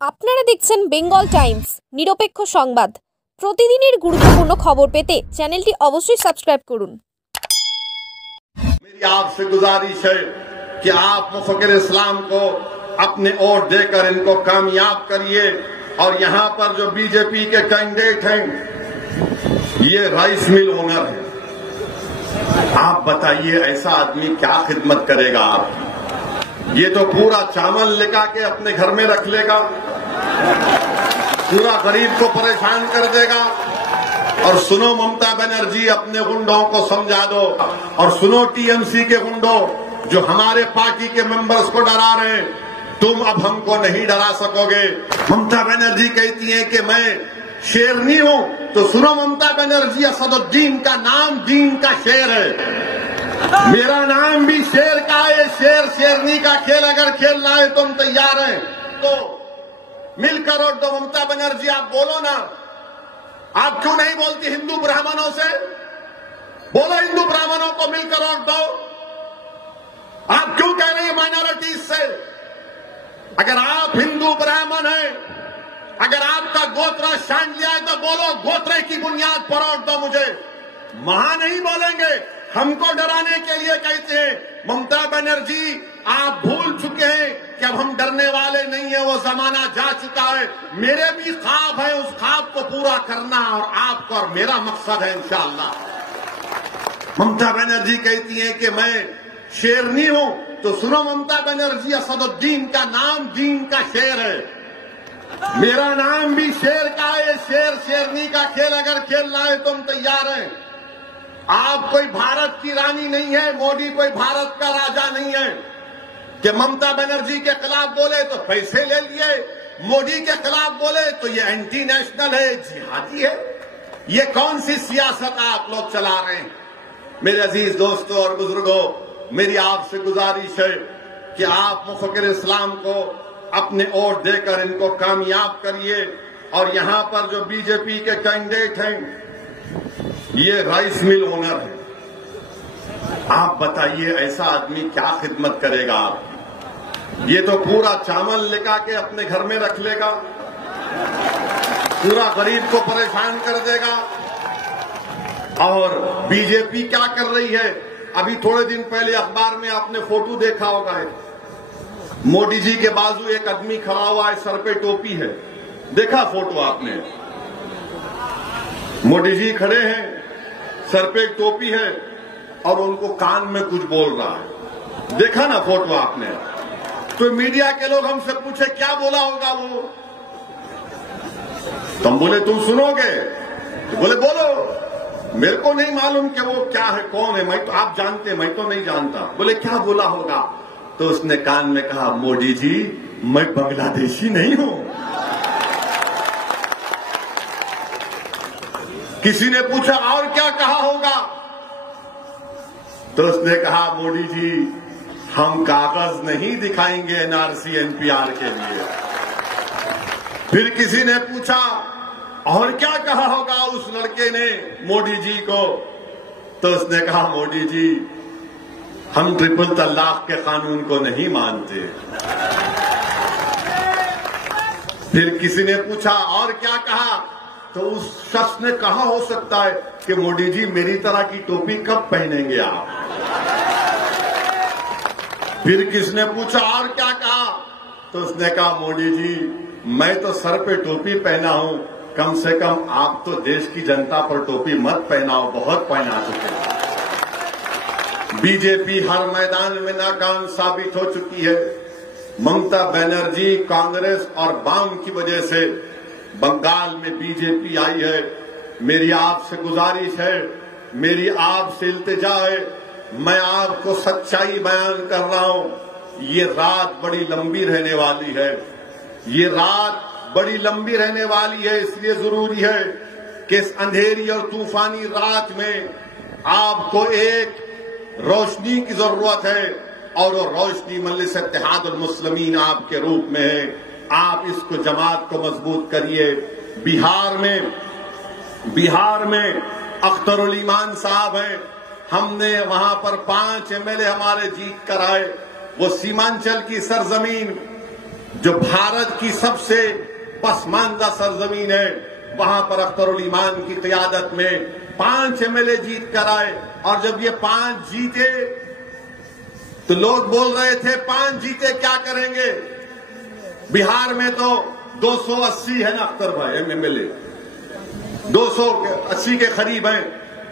আপনারা দেখছেন Bengal Times নিরপেক্ষ সংবাদ। প্রতিদিনের গুরুত্বপূর্ণ খবর পেতে চ্যানেলটি অবশ্যই সাবস্ক্রাইব করুন। मेरी आपसे गुजारिश है कि आप मुफक्किर इस्लाम को अपने वोट देकर इनको कामयाब करिए। और यहां पर जो बीजेपी के कैंडिडेट हैं ये राइस मिल ओनर है। आप बताइए ऐसा आदमी क्या खिदमत करेगा आपकी? ये तो पूरा चावल लेकर के अपने घर में रख लेगा, पूरा गरीब को परेशान कर देगा। और सुनो ममता बनर्जी, अपने गुंडों को समझा दो। और सुनो टीएमसी के गुंडों जो हमारे पार्टी के मेंबर्स को डरा रहे हैं, तुम अब हमको नहीं डरा सकोगे। ममता बनर्जी कहती हैं कि मैं शेरनी हूं, तो सुनो ममता बनर्जी, असदुद्दीन का नाम दीन का शेर है, मेरा नाम भी शेर का है। शेर शेरनी का खेल अगर खेलना है तुम तैयार हैं तो मिलकर और दो। ममता बनर्जी आप बोलो ना, आप क्यों नहीं बोलती हिंदू ब्राह्मणों से? बोलो हिंदू ब्राह्मणों को मिलकर वोट दो। आप क्यों कह रहे हैं माइनॉरिटीज से? अगर आप हिंदू ब्राह्मण हैं, अगर आपका गोत्र शान लिया है तो बोलो गोत्र की बुनियाद पर वोट दो मुझे। वहां नहीं बोलेंगे, हमको डराने के लिए कहते हैं। ममता बनर्जी आप भूल चुके हैं कि अब हम डरने वाले नहीं है, वो जमाना जा चुका है। मेरे भी ख्वाब है, उस ख्वाब को पूरा करना और आपका और मेरा मकसद है इंशाअल्लाह। ममता बनर्जी कहती हैं कि मैं शेरनी हूं, तो सुनो ममता बनर्जी, असदुद्दीन का नाम दीन का शेर है, मेरा नाम भी शेर का है। शेर शेरनी का खेल अगर खेलना है तुम तैयार हैं। आप कोई भारत की रानी नहीं है, मोदी कोई भारत का राजा नहीं है कि ममता बनर्जी के खिलाफ बोले तो पैसे ले लिए, मोदी के खिलाफ बोले तो ये एंटी नेशनल है, जिहादी है। ये कौन सी सियासत आप लोग चला रहे हैं? मेरे अजीज दोस्तों और बुजुर्गों, मेरी आपसे गुजारिश है कि आप मुफक्किर इस्लाम को अपने वोट देकर इनको कामयाब करिए। और यहां पर जो बीजेपी के कैंडिडेट हैं ये राइस मिल ओनर है। आप बताइए ऐसा आदमी क्या खिदमत करेगा आपकी? ये तो पूरा चावल लेकर के अपने घर में रख लेगा, पूरा गरीब को परेशान कर देगा। और बीजेपी क्या कर रही है? अभी थोड़े दिन पहले अखबार में आपने फोटो देखा होगा, मोदी जी के बाजू एक आदमी खड़ा हुआ है, सर पे टोपी है। देखा फोटो आपने? मोदी जी खड़े हैं, सर पे एक टोपी है और उनको कान में कुछ बोल रहा है। देखा ना फोटो आपने? तो मीडिया के लोग हमसे पूछे क्या बोला होगा वो, तो हम बोले तुम सुनोगे? तो बोले बोलो। मेरे को नहीं मालूम कि वो क्या है, कौन है, मैं तो आप जानते, मैं तो नहीं जानता। बोले क्या बोला होगा? तो उसने कान में कहा, मोदी जी मैं बांग्लादेशी नहीं हूं। किसी ने पूछा और क्या कहा होगा? तो उसने कहा, मोदी जी हम कागज नहीं दिखाएंगे एनआरसी एनपीआर के लिए। फिर किसी ने पूछा और क्या कहा होगा उस लड़के ने मोदी जी को? तो उसने कहा, मोदी जी हम ट्रिपल तलाक के कानून को नहीं मानते। फिर किसी ने पूछा और क्या कहा? तो उस शख्स ने कहा हो सकता है कि मोदी जी मेरी तरह की टोपी कब पहनेंगे आप? फिर किसने पूछा और क्या कहा? तो उसने कहा, मोदी जी मैं तो सर पे टोपी पहना हूं, कम से कम आप तो देश की जनता पर टोपी मत पहनाओ, बहुत पहना चुके हैं। बीजेपी हर मैदान में नाकाम साबित हो चुकी है। ममता बनर्जी कांग्रेस और वाम की वजह से बंगाल में बीजेपी आई है। मेरी आपसे गुजारिश है, मेरी आपसे इल्तिजा है, मैं आपको सच्चाई बयान कर रहा हूं। ये रात बड़ी लंबी रहने वाली है, ये रात बड़ी लंबी रहने वाली है। इसलिए जरूरी है कि इस अंधेरी और तूफानी रात में आपको एक रोशनी की जरूरत है, और वो रोशनी मजलिस इत्तेहादुल मुस्लिमीन आपके रूप में है। आप इसको जमात को मजबूत करिए। बिहार में अख्तरुल ईमान साहब हैं, हमने वहां पर 5 एमएलए हमारे जीत कर आए। वो सीमांचल की सरजमीन जो भारत की सबसे पसमानदा सरजमीन है, वहां पर अख्तरुल ईमान की क़ियादत में 5 एमएलए जीत कर आए। और जब ये 5 जीते तो लोग बोल रहे थे 5 जीते क्या करेंगे, बिहार में तो 280 है ना अख्तर भाई एमएलए, 280 के करीब है,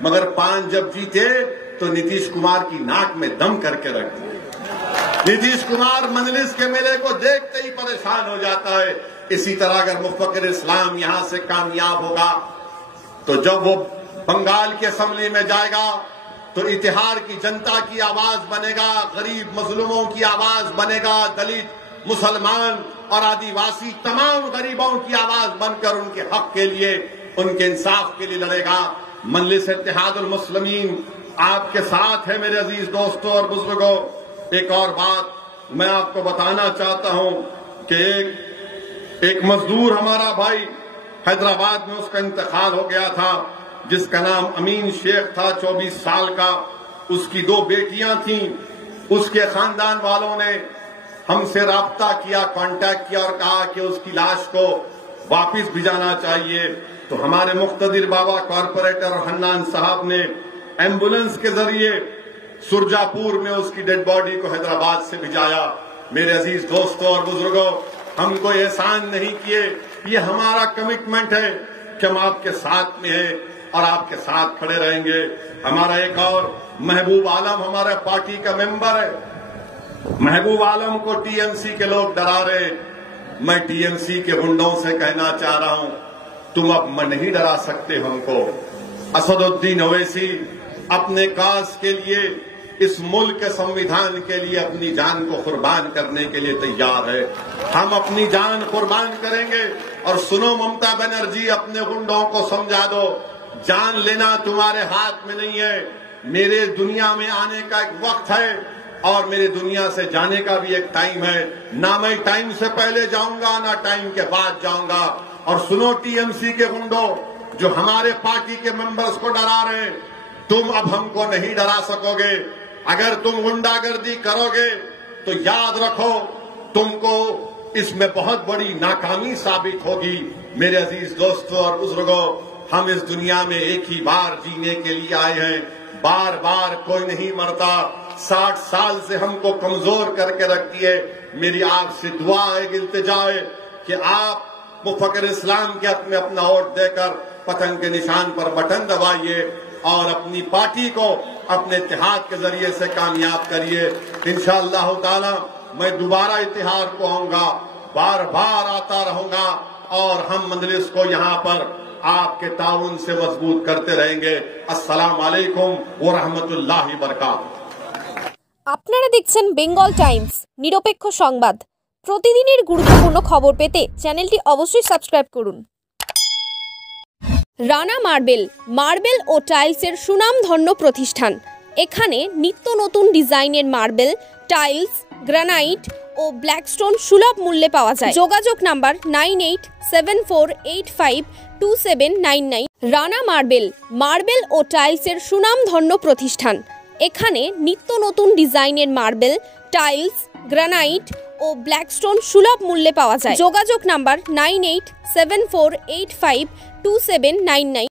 मगर 5 जब जीते तो नीतीश कुमार की नाक में दम करके रख दिया। नीतीश कुमार मजलिस के मेले को देखते ही परेशान हो जाता है। इसी तरह अगर मुफक्किर इस्लाम यहां से कामयाब होगा तो जब वो बंगाल की असेंबली में जाएगा तो इतिहार की जनता की आवाज बनेगा, गरीब मजलूमों की आवाज बनेगा, दलित, मुसलमान और आदिवासी तमाम गरीबों की आवाज बनकर उनके हक के लिए, उनके इंसाफ के लिए लड़ेगा। मजलिस इत्तेहादुल मुस्लिमीन आपके साथ है मेरे अजीज दोस्तों और बुजुर्गों। एक और बात मैं आपको बताना चाहता हूं कि एक मजदूर हमारा भाई हैदराबाद में, उसका इंतकाल हो गया था, जिसका नाम अमीन शेख था, 24 साल का। उसकी 2 बेटियां थीं। उसके खानदान वालों ने हमसे राब्ता किया, कांटेक्ट किया और कहा कि उसकी लाश को वापस भिजाना चाहिए। तो हमारे मुख्तदिर बाबा कॉरपोरेटर हन्नान साहब ने एम्बुलेंस के जरिए सुरजापुर में उसकी डेड बॉडी को हैदराबाद से भिजाया। मेरे अजीज दोस्तों और बुजुर्गों, हम कोई एहसान नहीं किए, ये हमारा कमिटमेंट है कि हम आपके साथ में हैं और आपके साथ खड़े रहेंगे। हमारा एक और महबूब आलम हमारे पार्टी का मेंबर है। महबूब आलम को टीएमसी के लोग डरा रहे। मैं टीएमसी के गुंडों से कहना चाह रहा हूं, तुम अब नहीं डरा सकते हमको। असदुद्दीन ओवैसी अपने काज के लिए, इस मुल्क के संविधान के लिए अपनी जान को कुर्बान करने के लिए तैयार है। हम अपनी जान कुर्बान करेंगे। और सुनो ममता बनर्जी, अपने गुंडों को समझा दो, जान लेना तुम्हारे हाथ में नहीं है। मेरे दुनिया में आने का एक वक्त है और मेरे दुनिया से जाने का भी एक टाइम है। ना मैं टाइम से पहले जाऊंगा ना टाइम के बाद जाऊंगा। और सुनो टीएमसी के गुंडों जो हमारे पार्टी के मेंबर्स को डरा रहे हैं, तुम अब हमको नहीं डरा सकोगे। अगर तुम गुंडागर्दी करोगे तो याद रखो तुमको इसमें बहुत बड़ी नाकामी साबित होगी। मेरे अजीज दोस्तों और बुजुर्गों, हम इस दुनिया में एक ही बार जीने के लिए आए हैं। बार बार कोई नहीं मरता। 60 साल से हमको कमजोर करके रखती है। मेरी आपसे दुआ है, इल्तिजा है कि आप मुफक्किर इस्लाम के हाथ में अपना वोट देकर पतंग के निशान पर बटन दबाइए और अपनी पार्टी को अपने इत्तेहाद के जरिए से कामयाब करिए। इंशाअल्लाह ताला मैं दोबारा इत्तेहाद को आऊंगा, बार बार आता रहूंगा और हम मजलिस को यहाँ पर आपके ताउन से मजबूत करते रहेंगे। अस्सलाम वालेकुम व रहमतुल्लाहि बरकातहू। আপনারা দেখছেন বেঙ্গল টাইমস, নিরপেক্ষ সংবাদ। প্রতিদিনের গুরুত্বপূর্ণ খবর পেতে চ্যানেলটি অবশ্যই সাবস্ক্রাইব করুন। রানা মার্বেল ও টাইলসের সুনামধন্য প্রতিষ্ঠান। এখানে নিত্য নতুন ডিজাইনের মার্বেল, টাইলস, গ্রানাইট ও ব্ল্যাকস্টোন সুলভ মূল্যে পাওয়া যায়। যোগাযোগ নাম্বার 9874852799। রানা মার্বেল ও টাইলসের সুনামধন্য প্রতিষ্ঠান। এখানে নিত্য নতুন ডিজাইনের মার্বেল, টাইলস, গ্রানাইট ও ব্ল্যাকস্টোন সুলভ মূল্যে পাওয়া যায়। যোগাযোগ নাম্বার 9874852799।